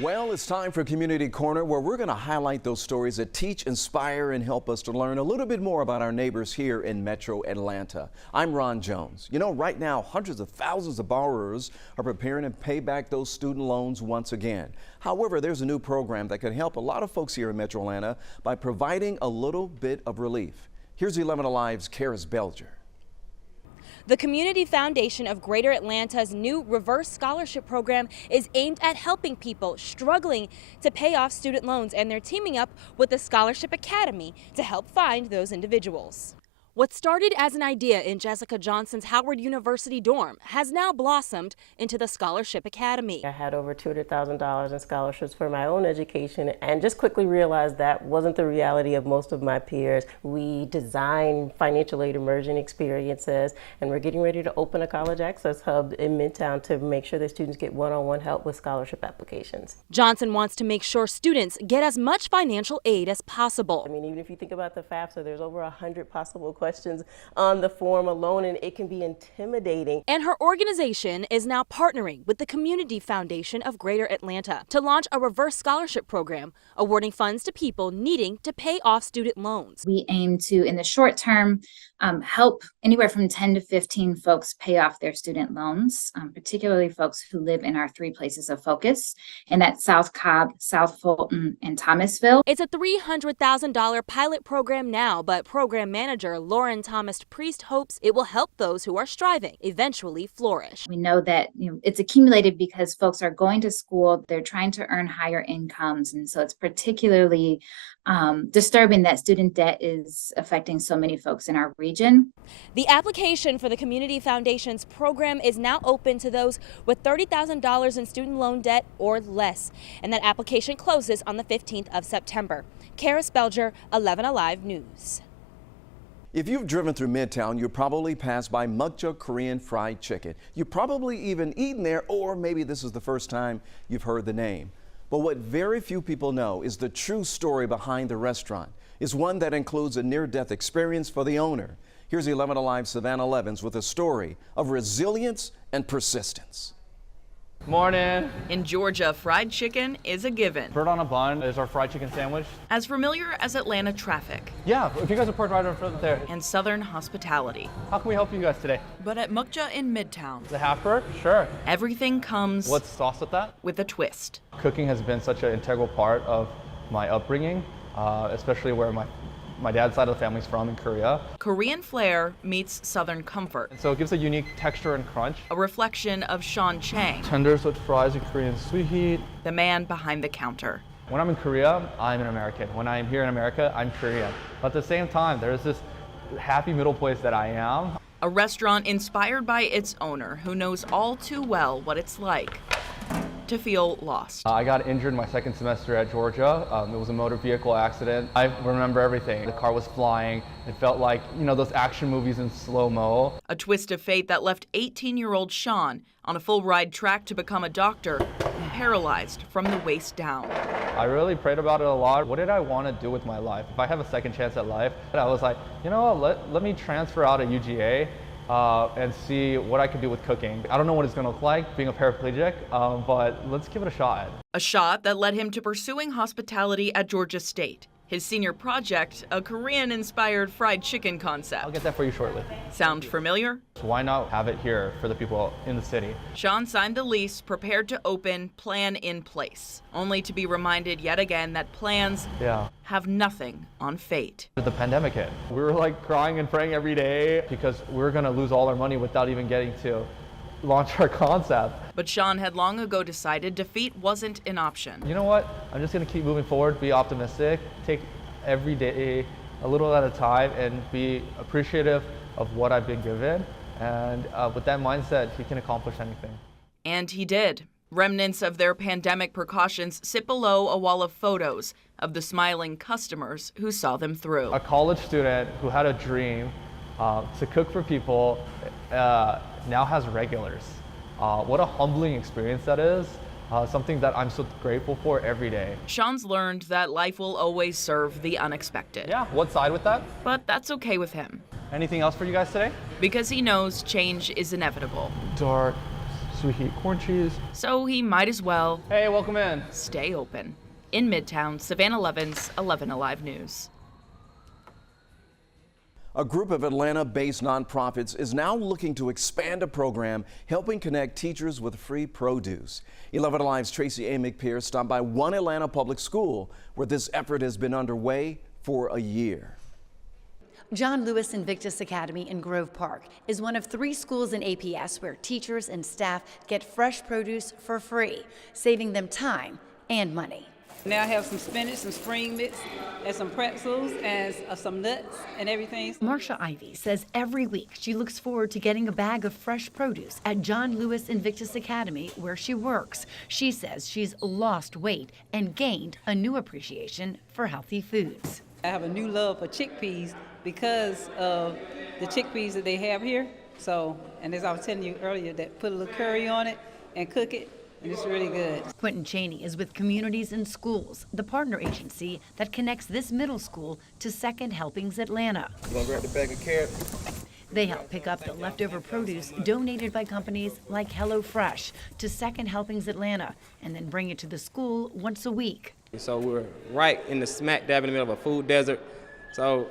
Well, it's time for Community Corner, where we're going to highlight those stories that teach, inspire, and help us to learn a little bit more about our neighbors here in Metro Atlanta. I'm Ron Jones. You know, right now, hundreds of thousands of borrowers are preparing to pay back those student loans once again. However, there's a new program that could help a lot of folks here in Metro Atlanta by providing a little bit of relief. Here's 11 Alive's Karis Belger. The Community Foundation of Greater Atlanta's new reverse scholarship program is aimed at helping people struggling to pay off student loans, and they're teaming up with the Scholarship Academy to help find those individuals. What started as an idea in Jessica Johnson's Howard University dorm has now blossomed into the Scholarship Academy. I had over $200,000 in scholarships for my own education and just quickly realized that wasn't the reality of most of my peers. We design financial aid immersion experiences, and we're getting ready to open a college access hub in Midtown to make sure that students get one-on-one help with scholarship applications. Johnson wants to make sure students get as much financial aid as possible. I mean, even if you think about the FAFSA, there's over 100 possible questions on the form alone, and it can be intimidating. And her organization is now partnering with the Community Foundation of Greater Atlanta to launch a reverse scholarship program, awarding funds to people needing to pay off student loans. We aim to, in the short term, help anywhere from 10 to 15 folks pay off their student loans, particularly folks who live in our 3 places of focus, and that's South Cobb, South Fulton, and Thomasville. It's a $300,000 pilot program now, but program manager Lauren Thomas Priest hopes it will help those who are striving eventually flourish. We know that it's accumulated because folks are going to school, they're trying to earn higher incomes, and so it's particularly disturbing that student debt is affecting so many folks in our region. The application for the Community Foundation's program is now open to those with $30,000 in student loan debt or less, and that application closes on the 15th of September. Karis Belger, 11 Alive News. If you've driven through Midtown, you probably passed by Mukja Korean Fried Chicken. You've probably even eaten there, or maybe this is the first time you've heard the name. But what very few people know is the true story behind the restaurant. It's one that includes a near-death experience for the owner. Here's 11 Alive Savannah Levins with a story of resilience and persistence. Morning. In Georgia, fried chicken is a given. Bird on a bun is our fried chicken sandwich. As familiar as Atlanta traffic. Yeah, if you guys are parked right over there. And Southern hospitality. How can we help you guys today? But at Mukja in Midtown, The half bird? Sure. everything comes What's sauce with that? with a twist. Cooking has been such an integral part of my upbringing, especially where my dad's side of the family's from in Korea. Korean flair meets Southern comfort. And so it gives a unique texture and crunch. A reflection of Sean Chang, Tenders with fries and Korean sweet heat. the man behind the counter. When I'm in Korea, I'm an American. When I'm here in America, I'm Korean. But at the same time, there's this happy middle place that I am. A restaurant inspired by its owner, who knows all too well what it's like to feel lost. I got injured my second semester at Georgia. It was a motor vehicle accident. I remember everything. The car was flying. It felt like, those action movies in slow-mo. A twist of fate that left 18-year-old Sean on a full ride track to become a doctor, paralyzed from the waist down. I really prayed about it a lot. What did I want to do with my life? If I have a second chance at life, I was like, let me transfer out of UGA and see what I can do with cooking. I don't know what it's going to look like being a paraplegic, but let's give it a shot. A shot that led him to pursuing hospitality at Georgia State. His senior project, a Korean-inspired fried chicken concept. I'll get that for you shortly. Sound familiar? So why not have it here for the people in the city? Sean signed the lease, prepared to open, plan in place, only to be reminded yet again that plans have nothing on fate. The pandemic hit. We were crying and praying every day because we were going to lose all our money without even getting to launch our concept. But Sean had long ago decided defeat wasn't an option. You know what? I'm just going to keep moving forward, be optimistic, take every day a little at a time, and be appreciative of what I've been given. And with that mindset, he can accomplish anything. And he did. Remnants of their pandemic precautions sit below a wall of photos of the smiling customers who saw them through. A college student who had a dream to cook for people now has regulars. What a humbling experience that is. Something that I'm so grateful for every day. Sean's learned that life will always serve the unexpected. Yeah, what side with that? But that's okay with him. Anything else for you guys today? Because he knows change is inevitable. Dark, sweet heat corn cheese. So he might as well, Hey, welcome in. stay open. In Midtown, Savannah Levins, 11 Alive News. A group of Atlanta-based nonprofits is now looking to expand a program helping connect teachers with free produce. 11 Alive's Tracy Amick Pierce stopped by one Atlanta public school where this effort has been underway for a year. John Lewis Invictus Academy in Grove Park is one of 3 schools in APS where teachers and staff get fresh produce for free, saving them time and money. Now I have some spinach, some spring mix, and some pretzels, and some nuts and everything. Marsha Ivy says every week she looks forward to getting a bag of fresh produce at John Lewis Invictus Academy where she works. She says she's lost weight and gained a new appreciation for healthy foods. I have a new love for chickpeas because of the chickpeas that they have here. So, and as I was telling you earlier, that put a little curry on it and cook it, and it's really good. Quentin Cheney is with Communities in Schools, the partner agency that connects this middle school to Second Helpings Atlanta. You gonna grab the bag of carrots? They help pick up the leftover produce donated by companies like HelloFresh to Second Helpings Atlanta and then bring it to the school once a week. So we're right in the smack dab in the middle of a food desert. So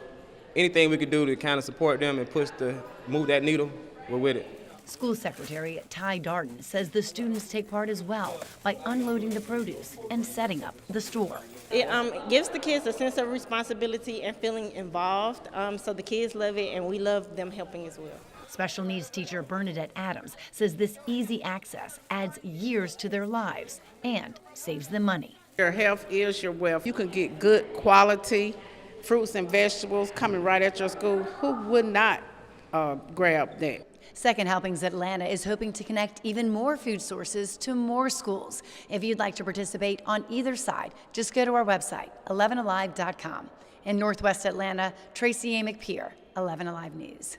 anything we could do to kind of support them and move that needle, we're with it. School Secretary Ty Darden says the students take part as well by unloading the produce and setting up the store. It gives the kids a sense of responsibility and feeling involved, so the kids love it and we love them helping as well. Special needs teacher Bernadette Adams says this easy access adds years to their lives and saves them money. Your health is your wealth. You can get good quality fruits and vegetables coming right at your school. Who would not grab that? Second Helpings Atlanta is hoping to connect even more food sources to more schools. If you'd like to participate on either side, just go to our website, 11alive.com. In Northwest Atlanta, Tracy Amick Pierce, 11 Alive News.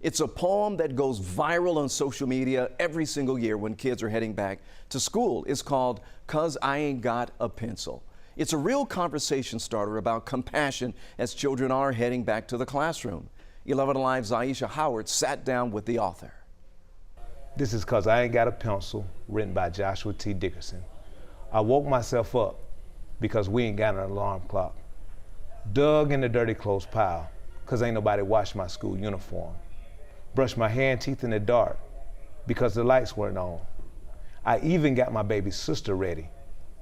It's a poem that goes viral on social media every single year when kids are heading back to school. It's called "'Cause I Ain't Got a Pencil." It's a real conversation starter about compassion as children are heading back to the classroom. 11 Alive's Aisha Howard sat down with the author. This is "'Cause I Ain't Got a Pencil," written by Joshua T. Dickerson. I woke myself up because we ain't got an alarm clock. Dug in the dirty clothes pile, 'cause ain't nobody washed my school uniform. Brushed my hair and teeth in the dark because the lights weren't on. I even got my baby sister ready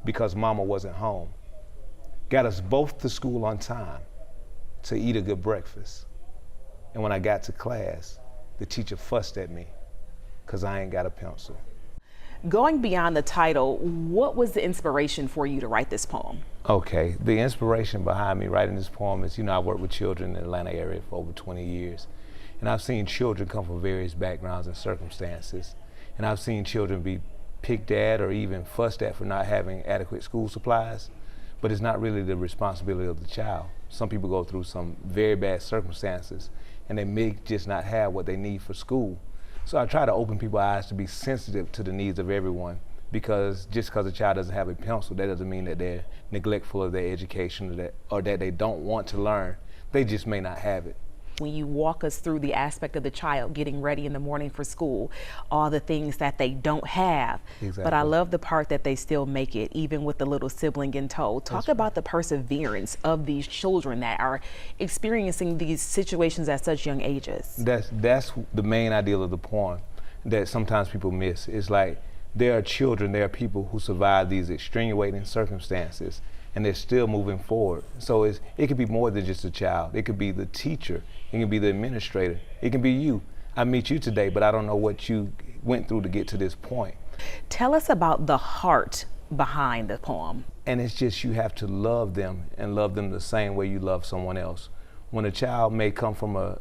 because mama wasn't home. Got us both to school on time to eat a good breakfast. And when I got to class, the teacher fussed at me because I ain't got a pencil. Going beyond the title, what was the inspiration for you to write this poem? Okay, the inspiration behind me writing this poem is, I worked with children in the Atlanta area for over 20 years. And I've seen children come from various backgrounds and circumstances. And I've seen children be picked at or even fussed at for not having adequate school supplies. But it's not really the responsibility of the child. Some people go through some very bad circumstances and they may just not have what they need for school. So I try to open people's eyes to be sensitive to the needs of everyone, because just because a child doesn't have a pencil, that doesn't mean that they're neglectful of their education or that they don't want to learn. They just may not have it. When you walk us through the aspect of the child getting ready in the morning for school, all the things that they don't have. Exactly. But I love the part that they still make it, even with the little sibling in tow. Talk about the perseverance of these children that are experiencing these situations at such young ages. That's the main ideal of the poem that sometimes people miss. It's like there are children, there are people who survive these extenuating circumstances and they're still moving forward. So it could be more than just a child. It could be the teacher, it can be the administrator, it can be you. I meet you today, but I don't know what you went through to get to this point. Tell us about the heart behind the poem. And it's just, you have to love them and love them the same way you love someone else. When a child may come from a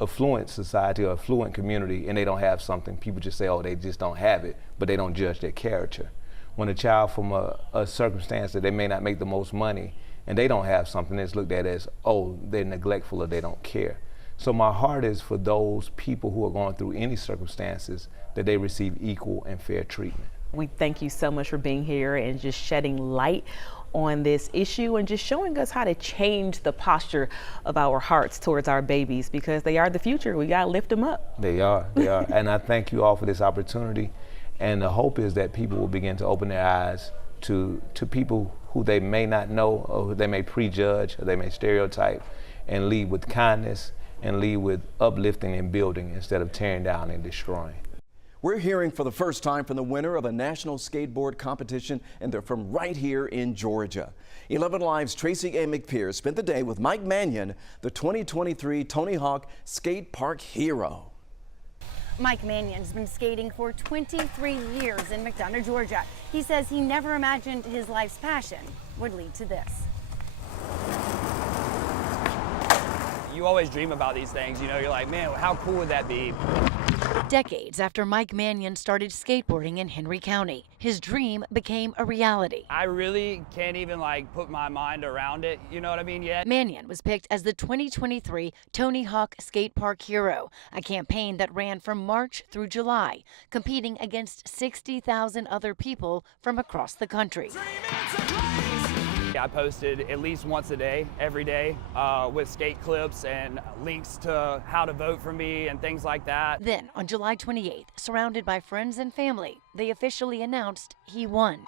affluent society or affluent community and they don't have something, people just say, oh, they just don't have it, but they don't judge their character. When a child from a circumstance that they may not make the most money and they don't have something, it's looked at as, oh, they're neglectful or they don't care. So my heart is for those people who are going through any circumstances, that they receive equal and fair treatment. We thank you so much for being here and just shedding light on this issue and just showing us how to change the posture of our hearts towards our babies, because they are the future. We gotta lift them up. They are. And I thank you all for this opportunity. And the hope is that people will begin to open their eyes to people who they may not know, or who they may prejudge, or they may stereotype, and lead with kindness and lead with uplifting and building instead of tearing down and destroying. We're hearing for the first time from the winner of a national skateboard competition, and they're from right here in Georgia. 11 Alive's Tracy A. McPeer spent the day with Mike Mannion, the 2023 Tony Hawk Skate Park hero. Mike Mannion's been skating for 23 years in McDonough, Georgia. He says he never imagined his life's passion would lead to this. You always dream about these things, you know, you're like, man, how cool would that be? Decades after Mike Mannion started skateboarding in Henry County, his dream became a reality. I really can't even put my mind around it, you know what I mean, yet. Mannion was picked as the 2023 Tony Hawk Skate Park Hero, a campaign that ran from March through July, competing against 60,000 other people from across the country. I posted at least once a day, every day, with skate clips and links to how to vote for me and things like that. Then, on July 28th, surrounded by friends and family, they officially announced he won.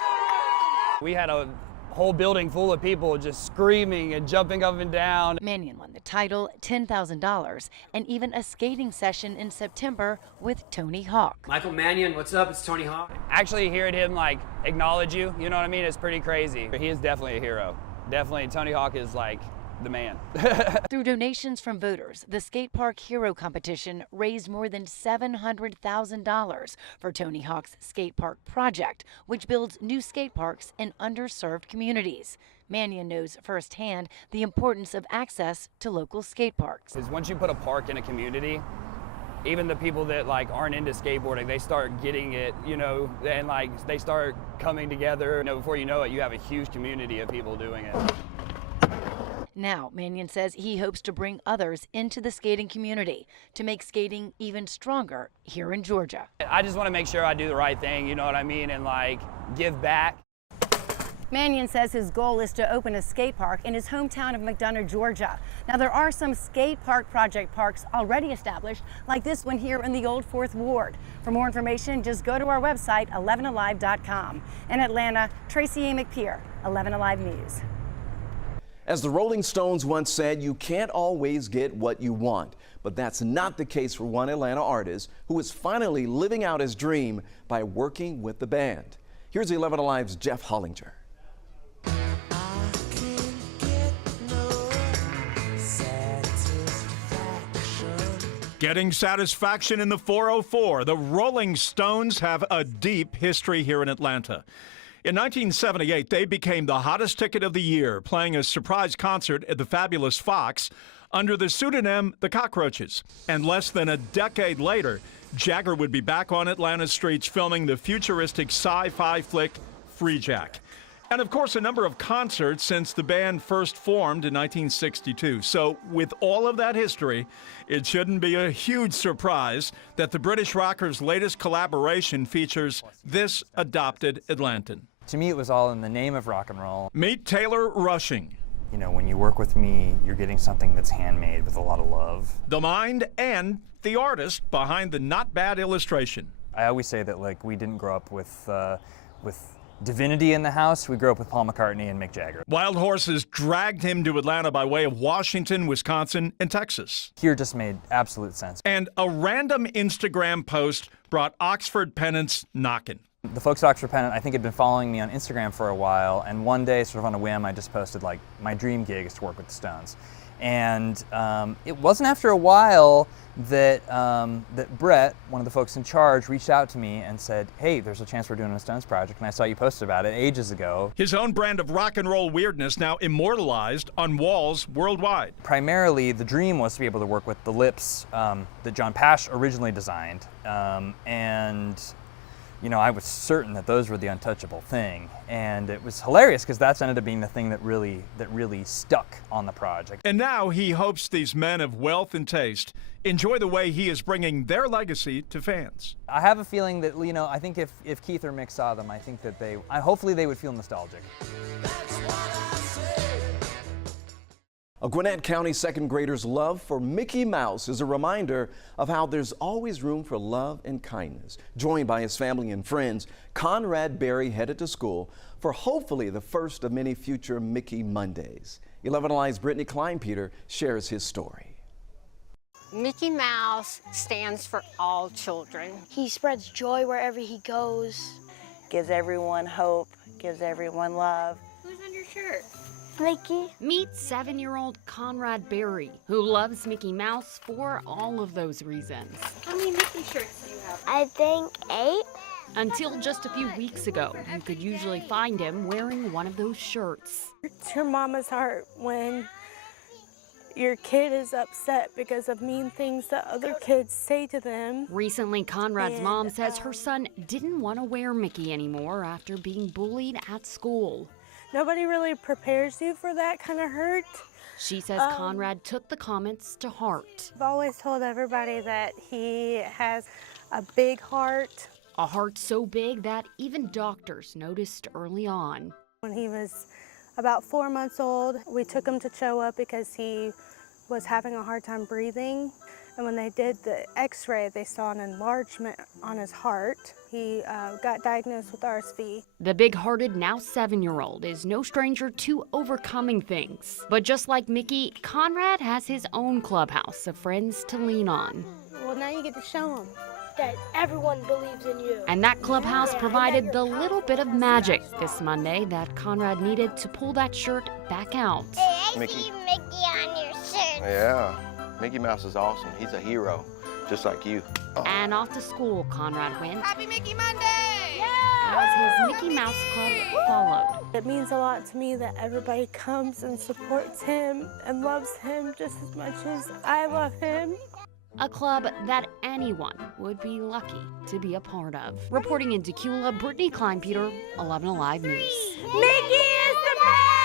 We had a whole building full of people just screaming and jumping up and down. Mannion won the title, $10,000, and even a skating session in September with Tony Hawk. Michael Mannion, what's up? It's Tony Hawk. Actually hearing him acknowledge you know what I mean, it's pretty crazy. He is definitely a hero. Definitely, Tony Hawk is the man. Through donations from voters, the Skate Park Hero competition raised more than $700,000 for Tony Hawk's Skate Park project, which builds new skate parks in underserved communities. Mannion knows firsthand the importance of access to local skate parks. Because once you put a park in a community, even the people that aren't into skateboarding, they start getting it, you know, and they start coming together. You know, before you know it, you have a huge community of people doing it. Now, Mannion says he hopes to bring others into the skating community to make skating even stronger here in Georgia. I just want to make sure I do the right thing, you know what I mean, and give back. Mannion says his goal is to open a skate park in his hometown of McDonough, Georgia. Now, there are some skate park project parks already established, like this one here in the Old Fourth Ward. For more information, just go to our website, 11alive.com. In Atlanta, Tracy A. McPeer, 11 Alive News. As the Rolling Stones once said, you can't always get what you want. But that's not the case for one Atlanta artist who is finally living out his dream by working with the band. Here's 11 Alive's Jeff Hollinger. Getting satisfaction in the 404. The Rolling Stones have a deep history here in Atlanta. In 1978, they became the hottest ticket of the year, playing a surprise concert at the Fabulous Fox under the pseudonym The Cockroaches. And less than a decade later, Jagger would be back on Atlanta's streets filming the futuristic sci-fi flick Free Jack. And of course, a number of concerts since the band first formed in 1962. So with all of that history, it shouldn't be a huge surprise that the British rockers' latest collaboration features this adopted Atlantan. To me, it was all in the name of rock and roll. Meet Taylor Rushing. You know, when you work with me, you're getting something that's handmade with a lot of love. The mind and the artist behind the not bad illustration. I always say that we didn't grow up with divinity in the house. We grew up with Paul McCartney and Mick Jagger. Wild Horses dragged him to Atlanta by way of Washington, Wisconsin, and Texas. Here just made absolute sense. And a random Instagram post brought Oxford pennants knocking. The folks at Oxford Pennant, I think, had been following me on Instagram for a while, and one day, sort of on a whim, I just posted my dream gig is to work with the Stones. And it wasn't after a while that Brett, one of the folks in charge, reached out to me and said, hey, there's a chance we're doing a Stones project, and I saw you posted about it ages ago. His own brand of rock and roll weirdness now immortalized on walls worldwide. Primarily, the dream was to be able to work with the lips that John Pash originally designed, and you know, I was certain that those were the untouchable thing. And it was hilarious because that's ended up being the thing that really stuck on the project. And now he hopes these men of wealth and taste enjoy the way he is bringing their legacy to fans. I have a feeling that, you know, I think if Keith or Mick saw them, I think that hopefully they would feel nostalgic. A Gwinnett County second grader's love for Mickey Mouse is a reminder of how there's always room for love and kindness. Joined by his family and friends, Conrad Berry headed to school for hopefully the first of many future Mickey Mondays. 11 Alive's Brittany Kleinpeter shares his story. Mickey Mouse stands for all children. He spreads joy wherever he goes. Gives everyone hope, gives everyone love. Who's on your shirt? Mickey. Meet 7-year-old Conrad Berry, who loves Mickey Mouse for all of those reasons. How many Mickey shirts do you have? I think 8. Until just a few weeks ago, you could usually find him wearing one of those shirts. It's your mama's heart when your kid is upset because of mean things that other kids say to them. Recently, Conrad's mom says her son didn't want to wear Mickey anymore after being bullied at school. Nobody really prepares you for that kind of hurt. She says Conrad took the comments to heart. I've always told everybody that he has a big heart. A heart so big that even doctors noticed early on. When he was about 4 months old, we took him to CHOA because he was having a hard time breathing. And when they did the x-ray, they saw an enlargement on his heart. He got diagnosed with RSV. The big-hearted, now 7-year-old is no stranger to overcoming things. But just like Mickey, Conrad has his own clubhouse of friends to lean on. Well, now you get to show him that everyone believes in you. And that clubhouse provided the little bit of magic this Monday that Conrad needed to pull that shirt back out. Hey, I see Mickey on your shirt. Yeah. Mickey Mouse is awesome. He's a hero, just like you. Oh. And off to school Conrad went. Happy Mickey Monday! Yeah! As his Mickey Mouse Club followed. It means a lot to me that everybody comes and supports him and loves him just as much as I love him. A club that anyone would be lucky to be a part of. Reporting in Tequila, Brittany Kleinpeter, 11 Alive News. Mickey is the best!